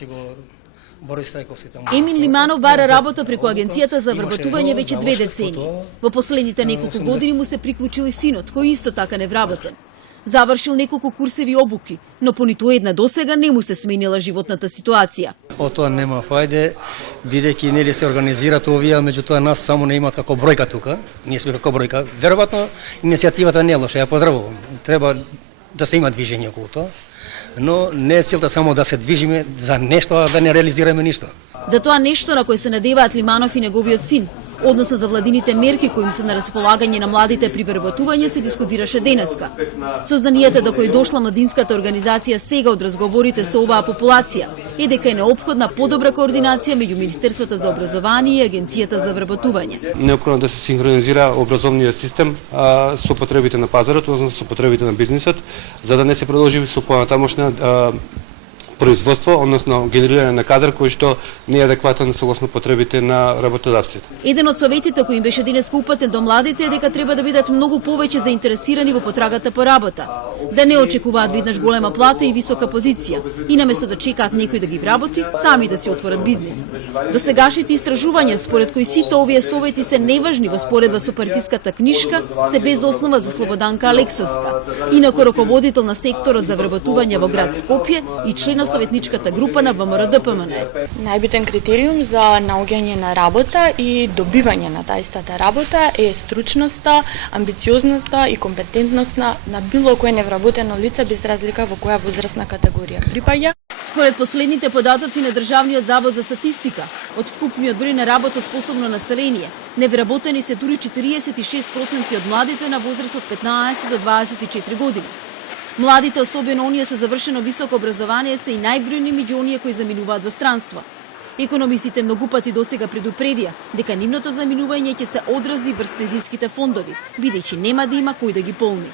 значи го Борис Стајковски таму. Емин Лиманов бара работа преку Агенцијата за вработување веќе 2 децении. Во последните неколку години му се приклучил и синот, кој исто така невработен. Завршил неколку курсеви обуки, но по ниту една досега не му се сменила животната ситуација. Од тоа нема фајде, бидејќи нели се организираат овие, меѓутоа нас само не имаат како бројка тука. Ние сме како бројка. Веројатно иницијативата не е лоша, ја поздравувам. Треба да се има движење околу тоа, но не е целта само да се движиме за нешто, а да не реализираме ништо. За тоа нешто на кој се надеваат Лиманов и неговиот син, односно за владините мерки кои им се на располагање на младите при вработување, се дискутираше денеска. Созданијата до кој дошла младинската организација сега од разговорите со оваа популација е дека е неопходна подобра координација меѓу Министерството за образование и Агенцијата за вработување. Неопходно да се синхронизира образовниот систем со потребите на пазарот, односно со потребите на бизнисот, за да не се продолжи со понатамошна производство, односно генерирање на кадар кој што не е адекватен согласно потребите на работодавците. Еден од советите кој им беше денеска упатен до младите е дека треба да бидат многу повеќе заинтересирани во потрагата по работа, да не очекуваат веднаш голема плата и висока позиција и наместо да чекаат некој да ги вработи, сами да си отворат бизнис. Досегашните истражувања според кои сите овие совети се неважни во споредба со партиската книшка се без основа за Слободанка Алексовска, инаку раководител на секторот за вработување во град Скопје и член на советничката група на ВМРО-ДПМН. Најбитен критериум за наоѓање на работа и добивање на таа истата работа е стручноста, амбициозноста и компетентноста на било кое невработено лице без разлика во која возрастна категорија припаѓа. Според последните податоци на Државниот завод за статистика, од вкупниот број на работоспособно население, невработени се дури 46% од младите на возраст од 15 до 24 години. Младите, особено оние со завршено високо образование, се и најбројни меѓу оние кои заминуваат во странство. Економистите многу пати досега предупредија дека нивното заминување ќе се одрази врз пензиските фондови, бидејќи нема да има кој да ги полни.